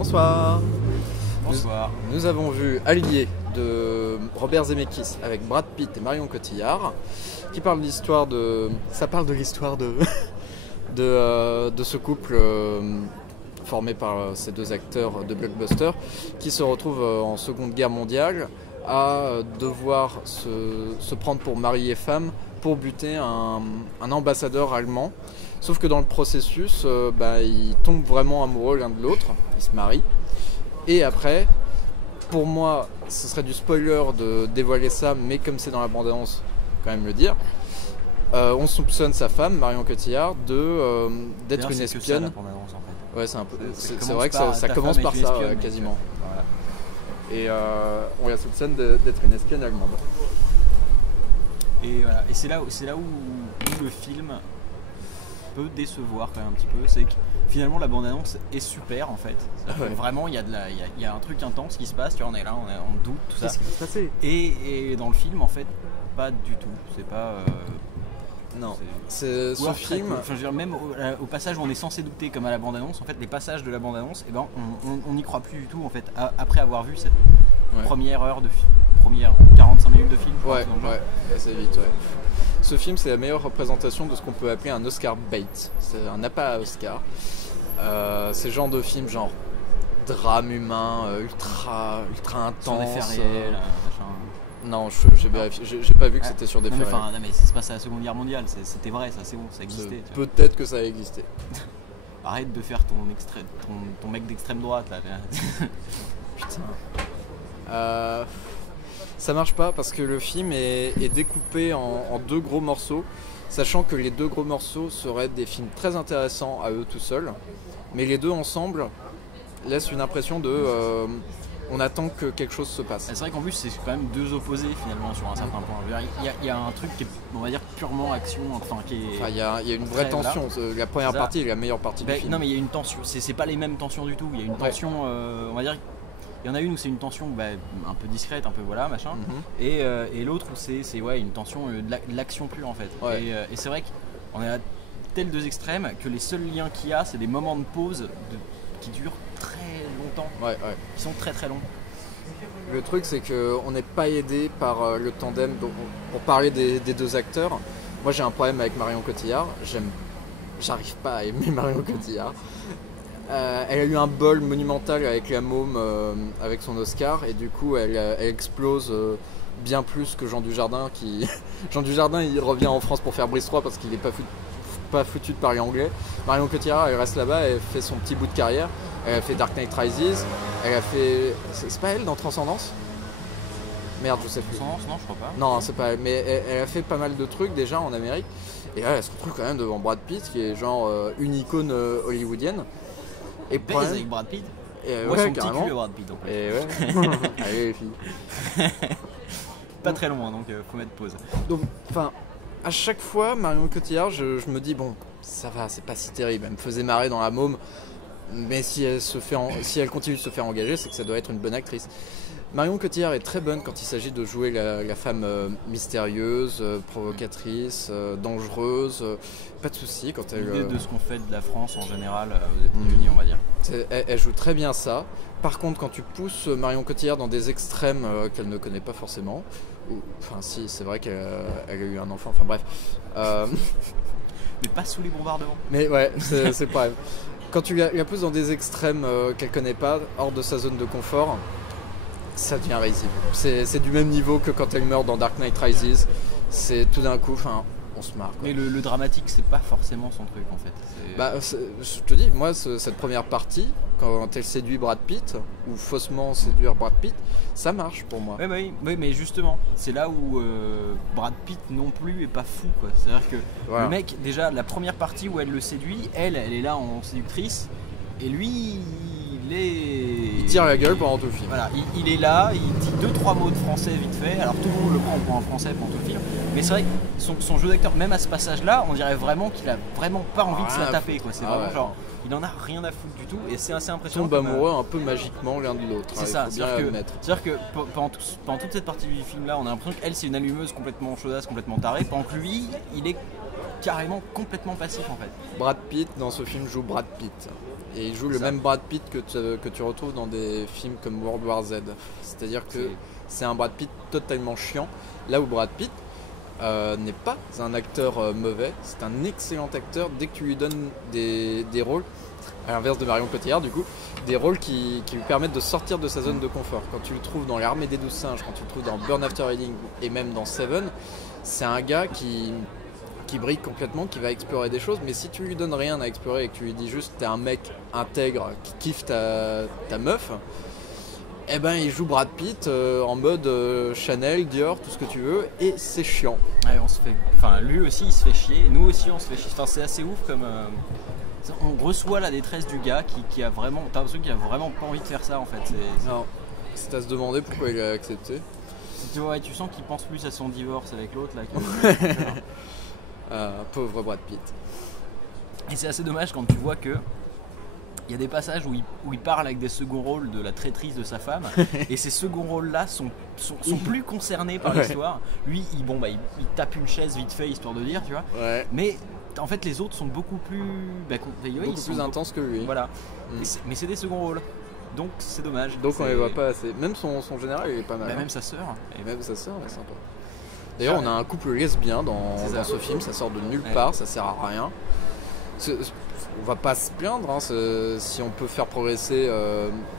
Bonsoir. Bonsoir. Nous avons vu Allié de Robert Zemeckis avec Brad Pitt et Marion Cotillard, qui parle de l'histoire de... Ça parle de l'histoire de... de ce couple formé par ces deux acteurs de blockbuster qui se retrouvent en Seconde Guerre mondiale à devoir se prendre pour mari et femme pour buter un ambassadeur allemand. Sauf que dans le processus, ils tombent vraiment amoureux l'un de l'autre, ils se marient. Et après, pour moi, ce serait du spoiler de dévoiler ça, mais comme c'est dans la bande-annonce, quand même le dire. On soupçonne sa femme, Marion Cotillard, d'être une espionne. En fait. Ouais, c'est un peu. C'est vrai que ça commence par ça, quasiment. Voilà. Et on la soupçonne d'être une espionne allemande. Et voilà. Et c'est là où le film peut décevoir quand même un petit peu, c'est que finalement la bande-annonce est super en fait. Ouais. Vraiment il y a un truc intense qui se passe, tu vois, on est là, on doute, tout ça. Qu'est-ce qui va se passer ? Et dans le film en fait, pas du tout. C'est pas. Non. C'est ce film. Cool. Enfin, je veux dire, même au passage où on est censé douter comme à la bande-annonce, en fait les passages de la bande-annonce, on n'y croit plus du tout en fait, après avoir vu cette première heure de film, première 45 minutes de film. Ouais, assez vite, ouais. Ce film, c'est la meilleure représentation de ce qu'on peut appeler un Oscar bait. C'est un appât à Oscar. C'est le genre de film, genre drame humain, ultra intense. Sur des faits réels, machin. Non, j'ai pas vu que c'était sur des faits réels. Non, mais ça se passe à la Seconde Guerre mondiale, c'était vrai, ça c'est bon, ça existait. Peut-être que ça a existé. Arrête de faire ton mec d'extrême droite là. Putain. Ça marche pas parce que le film est découpé en deux gros morceaux, sachant que les deux gros morceaux seraient des films très intéressants à eux tout seuls, mais les deux ensemble laissent une impression de on attend que quelque chose se passe. C'est vrai qu'en plus c'est quand même deux opposés finalement sur un certain point. Il y a un truc qui est, on va dire, purement action, il y a une vraie tension. La première partie est la meilleure partie du film. Non mais il y a une tension, c'est pas les mêmes tensions du tout. Il y a une tension, on va dire. Il y en a une où c'est une tension un peu discrète, un peu voilà, machin. Et l'autre où c'est une tension de l'action pure en fait. Ouais. Et c'est vrai qu'on est à tels deux extrêmes que les seuls liens qu'il y a, c'est des moments de pause qui durent très longtemps. Qui sont très très longs. Le truc, c'est qu'on n'est pas aidé par le tandem. Donc, pour parler des deux acteurs, moi j'ai un problème avec Marion Cotillard. J'arrive pas à aimer Marion Cotillard. Elle a eu un bol monumental avec La Môme, avec son Oscar, et du coup elle explose bien plus que Jean Dujardin. Jean Dujardin il revient en France pour faire Brice 3 parce qu'il n'est pas foutu de parler anglais. Marion Cotillard elle reste là-bas, elle fait son petit bout de carrière. Elle a fait Dark Knight Rises, elle a fait... C'est pas elle dans Transcendance ? Merde, je sais plus. Transcendance, non, je crois pas. Non, c'est pas elle, mais elle a fait pas mal de trucs déjà en Amérique, et là elle se retrouve quand même devant Brad Pitt qui est genre une icône hollywoodienne. Et baise avec Brad Pitt. Moi son petit cul Brad Pitt en fait. Et ouais. Allez les filles. Pas très loin donc faut mettre pause. Donc enfin, à chaque fois Marion Cotillard, je me dis bon, ça va, c'est pas si terrible. Elle me faisait marrer dans La Môme, mais si elle continue de se faire engager, c'est que ça doit être une bonne actrice. Marion Cotillard est très bonne quand il s'agit de jouer la femme mystérieuse, provocatrice, dangereuse. Pas de soucis quand elle. L'idée de ce qu'on fait de la France en général aux États-Unis, on va dire. Elle joue très bien ça. Par contre, quand tu pousses Marion Cotillard dans des extrêmes qu'elle ne connaît pas forcément, enfin si, c'est vrai qu'elle a eu un enfant. Enfin bref. Mais pas sous les bombardements. Mais ouais, c'est pas elle. Quand tu la pousses dans des extrêmes qu'elle connaît pas, hors de sa zone de confort, ça devient risible. C'est du même niveau que quand elle meurt dans Dark Knight Rises. C'est tout d'un coup, on se marre. Quoi. Mais le dramatique, c'est pas forcément son truc en fait. Je te dis, moi, cette première partie, quand elle séduit Brad Pitt, ou faussement séduire Brad Pitt, ça marche pour moi. Oui, mais justement, c'est là où Brad Pitt non plus est pas fou, quoi. C'est-à-dire que le mec, déjà, la première partie où elle le séduit, elle est là en séductrice, et lui, il tire la gueule pendant tout le film. Voilà, il est là, il dit 2-3 mots de français vite fait, alors tout le monde le prend pour un français pendant tout le film, mais c'est vrai que son jeu d'acteur, même à ce passage-là, on dirait vraiment qu'il a vraiment pas envie de se la taper, quoi. C'est vraiment genre, il en a rien à foutre du tout, et c'est assez impressionnant. Ils tombent amoureux un peu magiquement l'un de l'autre. C'est ça, c'est-à-dire que pendant toute cette partie du film-là, on a l'impression qu'elle c'est une allumeuse complètement chaudasse, complètement tarée, pendant que lui, il est carrément complètement passif en fait. Brad Pitt dans ce film joue Brad Pitt. Et il joue le même Brad Pitt que tu retrouves dans des films comme World War Z. C'est-à-dire que c'est un Brad Pitt totalement chiant, là où Brad Pitt n'est pas un acteur mauvais, c'est un excellent acteur dès que tu lui donnes des rôles, à l'inverse de Marion Cotillard du coup, des rôles qui lui permettent de sortir de sa zone de confort. Quand tu le trouves dans l'Armée des 12 singes, quand tu le trouves dans Burn After Reading et même dans Seven, c'est un gars qui brille complètement, qui va explorer des choses, mais si tu lui donnes rien à explorer et que tu lui dis juste t'es un mec intègre qui kiffe ta meuf, eh ben il joue Brad Pitt en mode Chanel, Dior, tout ce que tu veux, et c'est chiant. Ouais, lui aussi il se fait chier, nous aussi on se fait chier. Enfin, c'est assez ouf comme on reçoit la détresse du gars qui a vraiment, t'as l'impression qu'il a vraiment pas envie de faire ça en fait. Non, c'est à se demander pourquoi il a accepté. Tu sens qu'il pense plus à son divorce avec l'autre là. Pauvre Brad Pitt. Et c'est assez dommage quand tu vois que il y a des passages où il parle avec des seconds rôles de la traîtrise de sa femme et ces seconds rôles là sont plus concernés par l'histoire. Lui il tape une chaise vite fait histoire de dire, tu vois. Ouais. Mais en fait les autres sont beaucoup plus plus intenses que lui. Voilà. Mais c'est des seconds rôles. Donc c'est dommage. Donc on les voit pas assez. Même son général il est pas mal. Même sa sœur. Et même sa sœur est sympa. D'ailleurs, on a un couple lesbien dans ce film, ça sort de nulle part, ça sert à rien. On va pas se plaindre, hein, si on peut faire progresser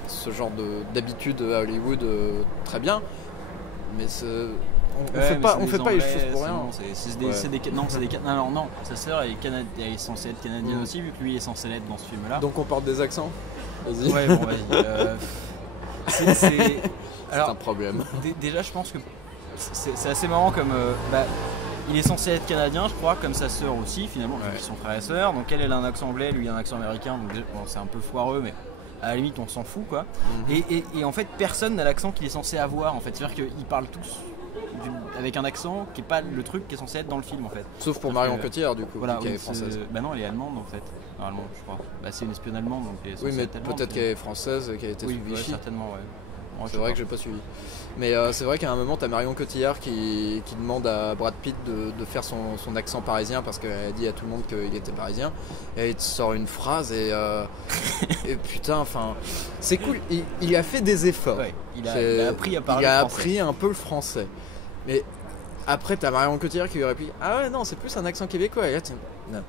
ce genre d'habitude à Hollywood, très bien. Mais on fait pas les choses pour rien. Non, sa sœur est censée être canadienne aussi, vu que lui est censé l'être dans ce film-là. Donc on porte des accents. Vas-y. Ouais, bon, vas-y. C'est un problème. Déjà, je pense que c'est assez marrant comme il est censé être canadien, je crois, comme sa sœur aussi finalement, ils sont frères et sœurs. Donc elle a un accent anglais, lui il a un accent américain, donc c'est un peu foireux, mais à la limite on s'en fout quoi. Et en fait personne n'a l'accent qu'il est censé avoir en fait, c'est-à-dire qu'ils parlent tous avec un accent qui est pas le truc qui est censé être dans le film en fait. Sauf pour Marion Cotillard du coup, qui est française. Non, elle est allemande en fait, normalement je crois. C'est une espionne allemande donc elle est oui, mais peut-être qu'elle est française, qu'elle a été sous Vichy. Certainement, ouais. C'est vrai que j'ai pas suivi. Mais c'est vrai qu'à un moment, t'as Marion Cotillard qui demande à Brad Pitt de faire son accent parisien parce qu'elle a dit à tout le monde qu'il était parisien. Et il te sort une phrase et putain, enfin, c'est cool. Il a fait des efforts. Ouais, il a appris à parler français. Il a français. appris un peu le français. Mais après, t'as Marion Cotillard qui lui réplique ah ouais, non, c'est plus un accent québécois. Et là, non.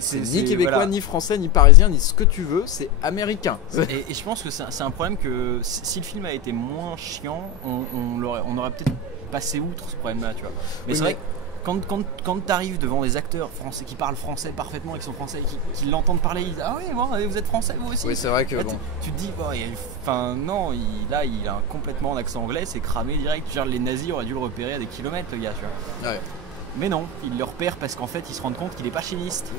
C'est ni québécois, ni français, ni parisien, ni ce que tu veux, c'est américain. Et je pense que c'est un problème que si le film a été moins chiant, on aurait peut-être passé outre ce problème-là, tu vois. Mais c'est vrai que quand tu arrives devant des acteurs français qui parlent français parfaitement et qui sont français, qui l'entendent parler, ils disent ah oui, bon, vous êtes français vous aussi. Oui, c'est vrai que tu te dis non, il a complètement un accent anglais, c'est cramé direct. Genre, les nazis auraient dû le repérer à des kilomètres, le gars, tu vois. Ouais. Mais non, il le repère parce qu'en fait ils se rendent compte qu'il est pas chimiste.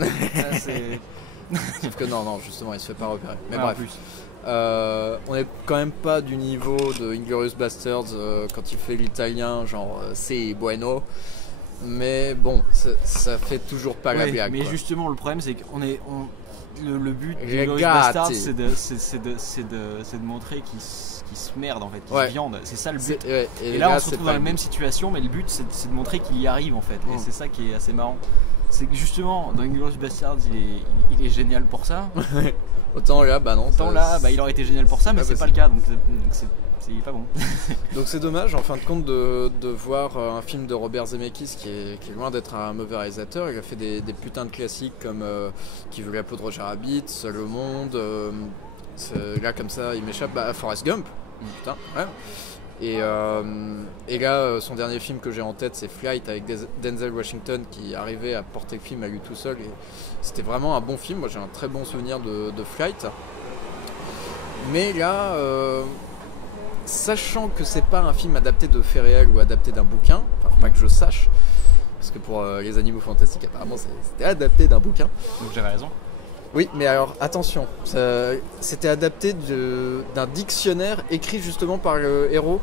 Sauf que non, justement il se fait pas repérer. Mais bref, on est quand même pas du niveau de Inglourious Basterds quand il fait l'italien, genre c'est bueno. Mais bon, ça fait toujours pas la blague. Mais quoi. Justement, le problème c'est qu'on est. Le but d'Inglourious Basterds c'est de montrer qu'il se merde en fait, qu'il se viande, c'est ça le but. Et là on se retrouve dans la même situation, mais le but c'est de montrer qu'il y arrive en fait. Et c'est ça qui est assez marrant. C'est que justement dans Inglourious Basterds il est génial pour ça. Autant là non. Autant là il aurait été génial pour ça, mais c'est pas le cas, donc c'est pas bon. Donc c'est dommage en fin de compte de voir un film de Robert Zemeckis qui est loin d'être un mauvais réalisateur. Il a fait des putains de classiques comme Qui veut la peau de Roger Rabbit, Seul au monde, là comme ça il m'échappe, Forrest Gump. Putain, ouais. Et là son dernier film que j'ai en tête c'est Flight avec Denzel Washington qui arrivait à porter le film à lui tout seul et c'était vraiment un bon film. Moi j'ai un très bon souvenir de Flight, mais là sachant que c'est pas un film adapté de faits réels ou adapté d'un bouquin, enfin pas que je sache, parce que pour les animaux fantastiques apparemment c'était adapté d'un bouquin, donc j'avais raison. Oui, mais alors attention, c'était adapté d'un dictionnaire écrit justement par le héros.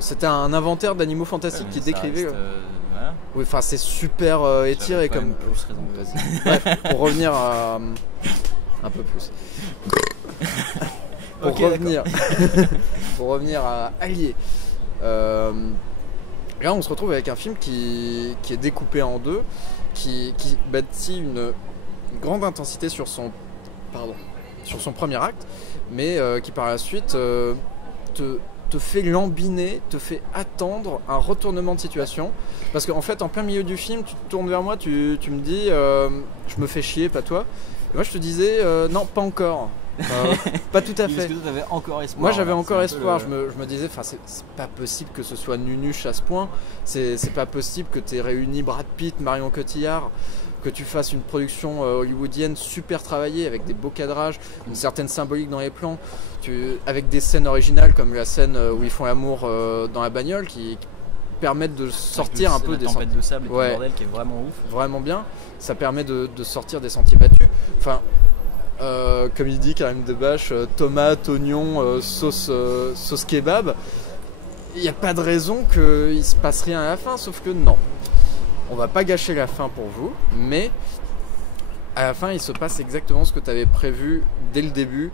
C'était un inventaire d'animaux fantastiques qui décrivait. Voilà. Oui, enfin c'est super étiré comme. Plus raison. Bref, pour revenir à un peu plus. Pour revenir à Allier. Là, on se retrouve avec un film qui est découpé en deux, qui bâtit une grande intensité sur son premier acte, mais qui par la suite te fait lambiner, te fait attendre un retournement de situation. Parce qu'en fait, en plein milieu du film, tu te tournes vers moi, tu me dis je me fais chier, pas toi. Et moi, je te disais non, pas encore. Pas tout à fait. Parce que toi, t'avais encore espoir. Moi, j'avais encore espoir. Je me disais, c'est pas possible que ce soit nunuche à ce point. C'est pas possible que tu aies réuni Brad Pitt, Marion Cotillard, que tu fasses une production hollywoodienne super travaillée avec des beaux cadrages, une certaine symbolique dans les plans, avec des scènes originales comme la scène où ils font l'amour dans la bagnole qui permettent de sortir un peu des tempêtes de sable et ouais, tout bordel qui est vraiment ouf. Vraiment bien. Ça permet de sortir des sentiers battus. Enfin, comme il dit Karim Debache, tomate, oignon, sauce kebab. Il n'y a pas de raison qu'il se passe rien à la fin, sauf que non. On va pas gâcher la fin pour vous, mais à la fin il se passe exactement ce que tu avais prévu dès le début,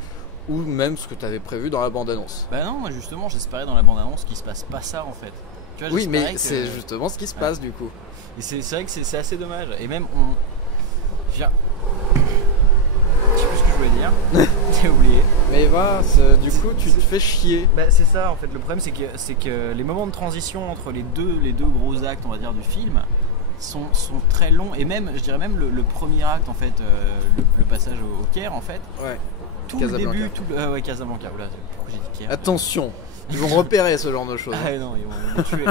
ou même ce que tu avais prévu dans la bande-annonce. Bah non, moi justement j'espérais dans la bande-annonce qu'il se passe pas ça en fait. Tu vois, oui, mais c'est justement ce qui se passe du coup. Et c'est vrai que c'est assez dommage. Et même je sais plus ce que je voulais dire. J'ai oublié. Mais voilà, du coup tu te fais chier. Bah c'est ça en fait. Le problème c'est que les moments de transition entre les deux gros actes on va dire du film sont très longs, et même je dirais même le premier acte en fait, le passage au Caire en fait. Ouais. Tout Casablanca. Le début, ouais, Casablanca. Voilà, pourquoi j'ai dit Caire? Attention, ils vont repérer ce genre de choses. Ah non, ils vont me tuer.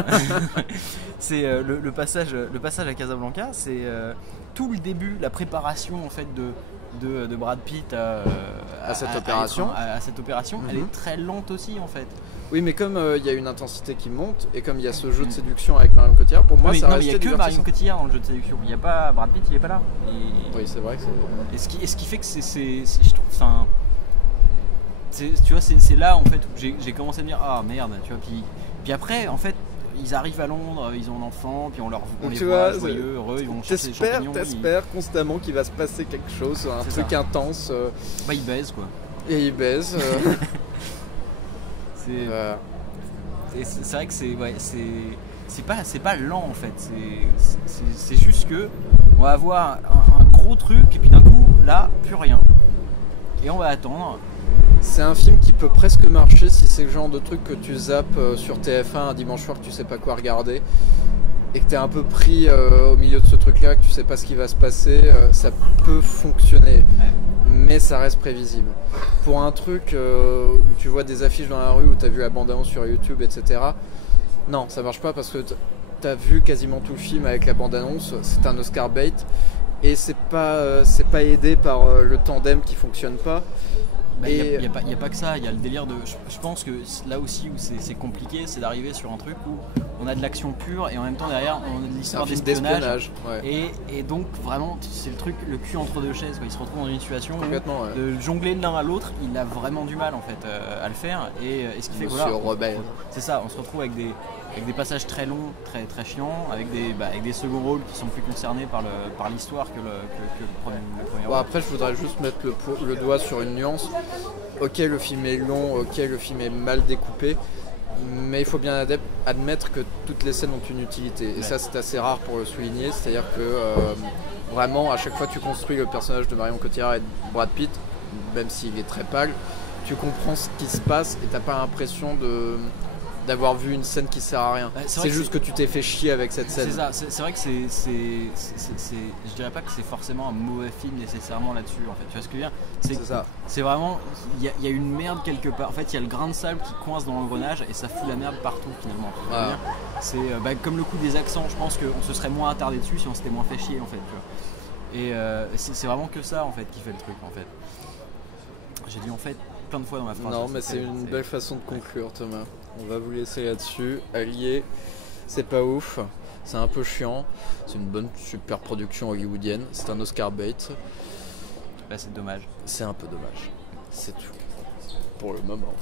C'est le passage à Casablanca, c'est tout le début, la préparation en fait de Brad Pitt à cette opération. À cette opération, elle est très lente aussi en fait. Oui, mais comme il y a une intensité qui monte et comme il y a ce jeu de séduction avec Marion Cotillard, pour moi ça reste divertissant. Il n'y a que Marion Cotillard dans le jeu de séduction. Il y a pas Brad Pitt, il est pas là. Oui, c'est vrai que c'est. Et ce qui fait que je trouve, enfin, tu vois, c'est là en fait où j'ai commencé à me dire ah merde, tu vois. Puis après, en fait, ils arrivent à Londres, ils ont un enfant, puis on les voit joyeux, heureux, ils vont chercher des champignons. T'espères constamment qu'il va se passer quelque chose, un truc intense. Bah ils baisent quoi. Et ils baisent. C'est vrai que c'est pas lent en fait, c'est juste que on va avoir un gros truc et puis d'un coup là plus rien et on va attendre. C'est un film qui peut presque marcher si c'est le genre de truc que tu zappes sur TF1 un dimanche soir, que tu sais pas quoi regarder et que t'es un peu pris au milieu de ce truc là, que tu sais pas ce qui va se passer. Ça peut fonctionner. Ouais. Mais ça reste prévisible. Pour un truc où tu vois des affiches dans la rue, où tu as vu la bande-annonce sur YouTube, etc. Non, ça marche pas parce que tu as vu quasiment tout le film avec la bande-annonce. C'est un Oscar bait et c'est pas aidé par le tandem qui fonctionne pas. Bah, y a pas que ça, il y a le délire de. Je pense que là aussi où c'est compliqué, c'est d'arriver sur un truc où on a de l'action pure et en même temps derrière on a de l'histoire d'espionnage. Ouais. Et donc vraiment c'est le truc, le cul entre deux chaises quoi. Il se retrouve dans une situation où de jongler de l'un à l'autre, il a vraiment du mal en fait à le faire et ce qui fait que voilà, c'est ça, on se retrouve avec des passages très longs, très, très chiants, avec des seconds rôles qui sont plus concernés par l'histoire que le premier rôle. Après, je voudrais juste mettre le doigt sur une nuance. Ok, le film est long, ok, le film est mal découpé, mais il faut bien admettre que toutes les scènes ont une utilité. Et ça, c'est assez rare pour le souligner. C'est-à-dire que vraiment, à chaque fois que tu construis le personnage de Marion Cotillard et de Brad Pitt, même s'il est très pâle, tu comprends ce qui se passe et t'as pas l'impression d'avoir vu une scène qui sert à rien. C'est juste que tu t'es fait chier avec cette scène. C'est ça, c'est vrai que je dirais pas que c'est forcément un mauvais film nécessairement là-dessus en fait. Tu vois ce que je veux dire? C'est ça. C'est vraiment, il y a une merde quelque part. En fait, il y a le grain de sable qui coince dans l'engrenage et ça fout la merde partout finalement. C'est comme le coup des accents. Je pense qu'on se serait moins attardé dessus si on s'était moins fait chier en fait. Tu vois. Et c'est vraiment que ça en fait qui fait le truc en fait. J'ai dit en fait plein de fois dans ma phrase. Non, mais c'est une belle façon de conclure, Thomas. On va vous laisser là-dessus. Allier, c'est pas ouf, c'est un peu chiant. C'est une bonne super production hollywoodienne. C'est un Oscar bait. Bah, c'est dommage. C'est un peu dommage. C'est tout pour le moment.